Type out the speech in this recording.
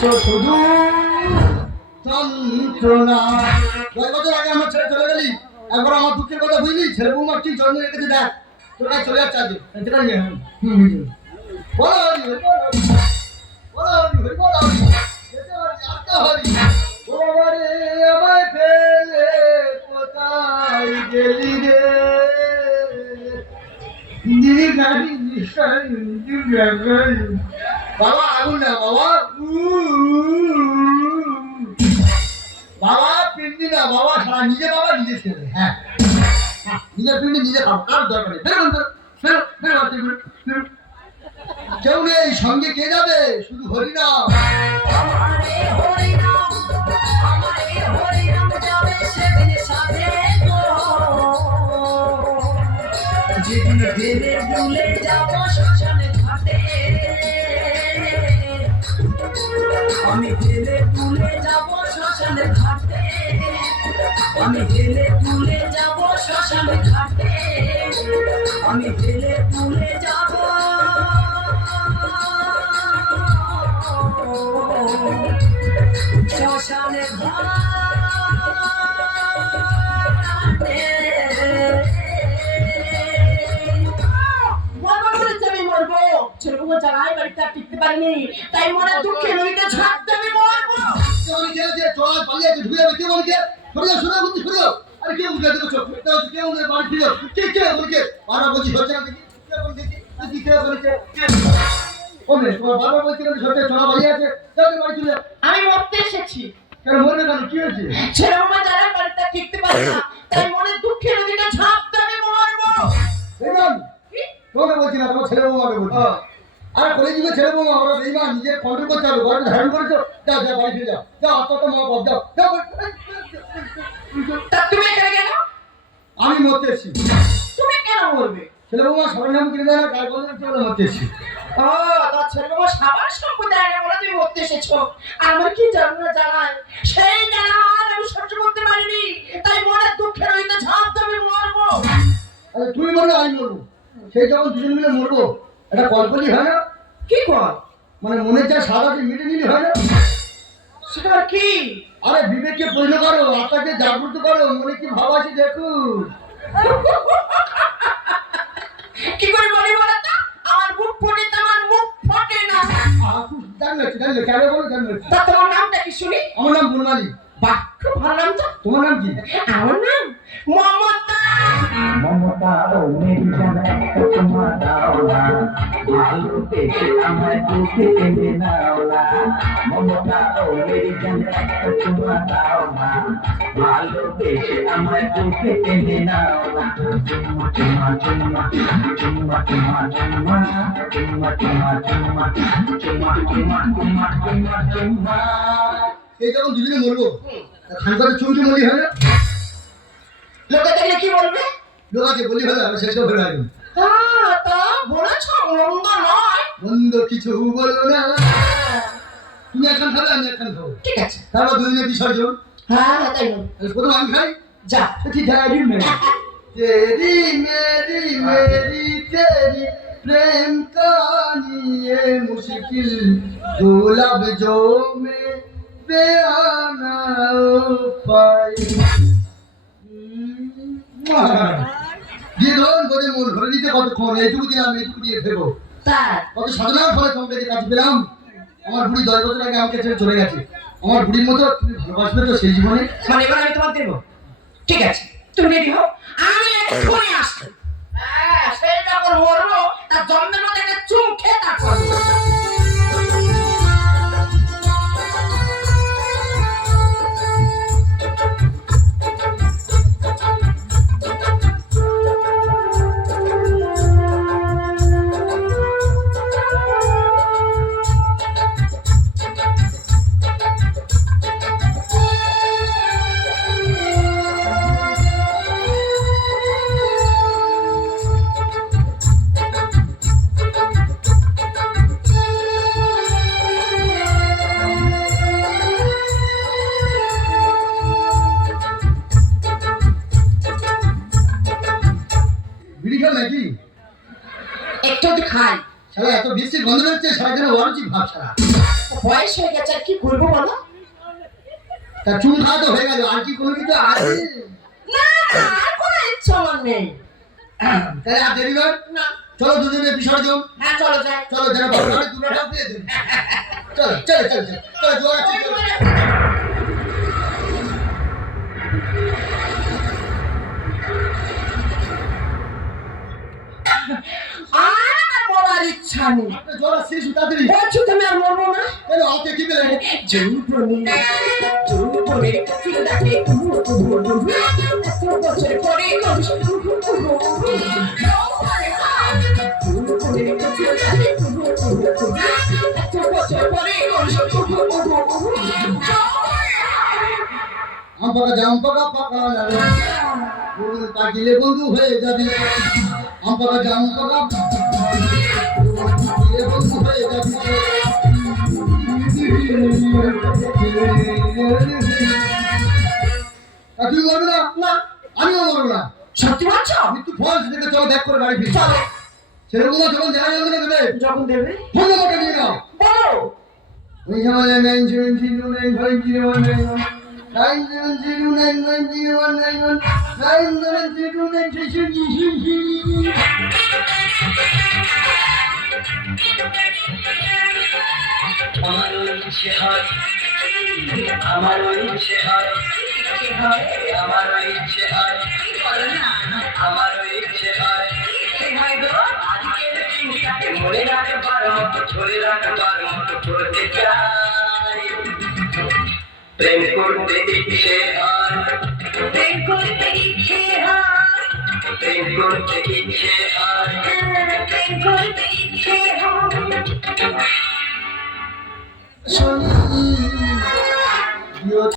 শুধু যন্ত্রণা। 10 বছর আগে আমার ছেড়ে চলে গেলি, একবার আমার দুঃখের কথা বুঝলি? ছেলে বৌমা কি জন্ম রেখেছে দেখ, তোর কাছে চলে যাচ্ছে আজ। যেটা নিয়ে বলো হরি হরি, বলো হরি হরি, বলো হরি যেতে হরি, আসতে হরি। ওরে আমায় ফেলে কোথায় গেলি রে, বাবা আগুন না বাবা, বাবা পিন্ডি না বাবা, সারা নিজে বাবা নিজে ছেলে। হ্যাঁ নিজের পিন্ডি নিজে খাও, কার দরকার নেই। কেউ নেই সঙ্গে, কে যাবে? শুধু হরিনাম। যেদিন ভেবে ভুলে যাব শ্মশানে ঘাটে, আমি ভেবে ভুলে যাব শ্মশানে ঘাটে, আমি ভেবে ভুলে যাব শ্মশানে ঘাটে, আমি ভেবে ভুলে যাব শ্মশানে ঘাটে। জ্বালায় বাড়িতে টিকতে পারিনি, তাই মনে দুঃখে নদীতে ঝাঁপ দেবে মরবো। আমি মরতে এসেছি। ছেলে বৌমা জ্বালায় বাড়িতে টিকতে পারি না, তাই মনে দুঃখে নদীতে ঝাঁপ দেবে মরবো। তোমাকে বলছি না, তোমার ছেলে বৌমাকে বলছি। আর করে দিবে ছেলে বৌমা, আমরা বেইমান, নিজের কন্ট্রোল করতে হবে। ঘরে ধারণ করেছো, যাও যাও বাড়ি ফিরে যাও, যাও অত মা বাপ যাও যাও। তা তুমি এখানে কেন? আমি মরতে এসেছি। তুমি কেন মরবে? ছেলে বৌমা সরঞ্জাম কিনে দেয় না, গায়ে বলে চলে মরতে এসেছি। ও তোর ছেলে বৌমা সাবাস সম্প্রদায় না বলে তুমি মরতে এসেছো। আমার কি জানা জানায়, সেই জানা আমি সহ্য করতে পারিনি, তাই মনে দুঃখে রইতে ঝাঁপ দেবে মরবো। আরে তুমি মরলে আমি মরবো, সেই যখন দুজন মিলে মরবো, এটা কল্পনি হয় না? কি কর মানে মনে যা সাদাকে মিটে নিলে হয় না? সেটা কি? আরে বিবেককে পূর্ণ করো, আত্মাকে জাগ্রত করো, মনে কি ভাব আছে দেখুন। কি করে বলি বলো তো? আমার বুক ফোটে, তোমার মুখ ফোটে না। জানলে কেন বলো? জানলে তা তোমার নামটা কি শুনি? আমার নাম বুনমালি। বাহ, খুব ভালো নাম তো। তোমার নাম কি? আমার নাম মমতা। মমতা ও মেরি জান একটা চুমা দাও না, ভালোবেসে আমায় বুকে টেনে নাও না। মমতা ও মেরি জান একটা চুমা দাও না, ভালোবেসে আমায় বুকে টেনে নাও না। চুম্মা চুম্মা চুম্মা চুম্মা চুম্মা চুম্মা চুম্মা চুম্মা চুম্মা চুম্মা চুম্মা চুম্মা চুম্মা চুম্মা। এই যখন দুজনে মরবো, খানকাতে চুমকি মরি হয় না? লোকে দেখলে কি বলবে? লোকাকে বলি হলে আমি শেষ করে রাখবো। হ্যাঁ তা বলেছ, মন্দ নয়। মন্দ কিছু বলো না, তুমি এখন খাবে আমি এখন খাবো, ঠিক আছে? তারপর দুজনে বিসর্জন। হ্যাঁ তাই বল। প্রথম আমি খাই। যা। ঠিক আছে। तेरी मेरी मेरी तेरी प्रेम कहानी ये मुश्किल दो लफ्जों में बयान ना पाए। জীবন করে মন ঘরে নিতে কতক্ষণ, এইটুকু দিয়ে আমি এইটুকু দিয়ে ফেরবো। কত সাধনার ফলে তোমাকে কাজ পেলাম। আমার বুড়ি 10 বছর আগে আমাকে ছেড়ে চলে গেছে। আমার বুড়ির মতো তুমি ভালোবাসবে তো সেই জীবনে? মানে এবার আমি তোমার দেবো। ঠিক আছে, তুমি রেডি হও, আমি এক্ষুনি আসছি। হ্যাঁ, সেই যখন মরবো তার জন্মের মধ্যে একটা চুম খেয়ে তারপর নাকি? একটু খাই। শালা এত বৃষ্টির গন্ধ হচ্ছে, সারা যেন অরুচি ভাব। ছাড়া বয়স হয়ে গেছে আর কি করবো বলো? তা চুন খাওয়া তো হয়ে গেল, আর কি কোনো কিছু আছে? না আর কোনো ইচ্ছা আমার নেই। তাহলে আর দেরি কর না চলো দুজনে বিসর্জন। হ্যাঁ চলো যাই। চলো যেন ভগবানের দুলাটাও পেয়ে দেবে। চলো চলো চলো চলো চলো জোয়ার আছে, চলো। আর আমার মরার ইচ্ছা নেই। আপনার জ্বর আসছে তাড়াতাড়ি। বলছো তুমি আর মরবো না? কেন হাতে কি পেলে? যৌবনে যৌবনের চিন্তাকে এত বছর পরে আম পাকা জাম পাকা পাকা কাটিলে বন্ধু হয়ে যাবে। আম পাকা জাম পাকা কাটিলে বন্ধু হয়ে যাবে। তা তুই মরবে না? না আমিও মরবো না। সত্যি বলছো? মৃত্যু ফল সেটাকে চলো ব্যাক করে বাড়ি ফিরি। চলো। সেরকম যখন জানা যাবে না দেবে যখন দেবে ফোন নাম্বারটা নিয়ে নাও। বলো। ওই সময় 970950191 970950191 9702933। আমারও ইচ্ছে হয়, আমারও ইচ্ছে হয়, আমারও ইচ্ছে হয়, আমারও ইচ্ছে হয়, আজকের দিনটাকে মনে রাখবার মতো, ধরে রাখবার মতো করতে চাই। প্রেম করতে ইচ্ছে হয়, প্রেম করতে ইচ্ছে হয়, প্রেম করতে ইচ্ছে হয়, প্রেম করতে ইচ্ছে হয়। শোনো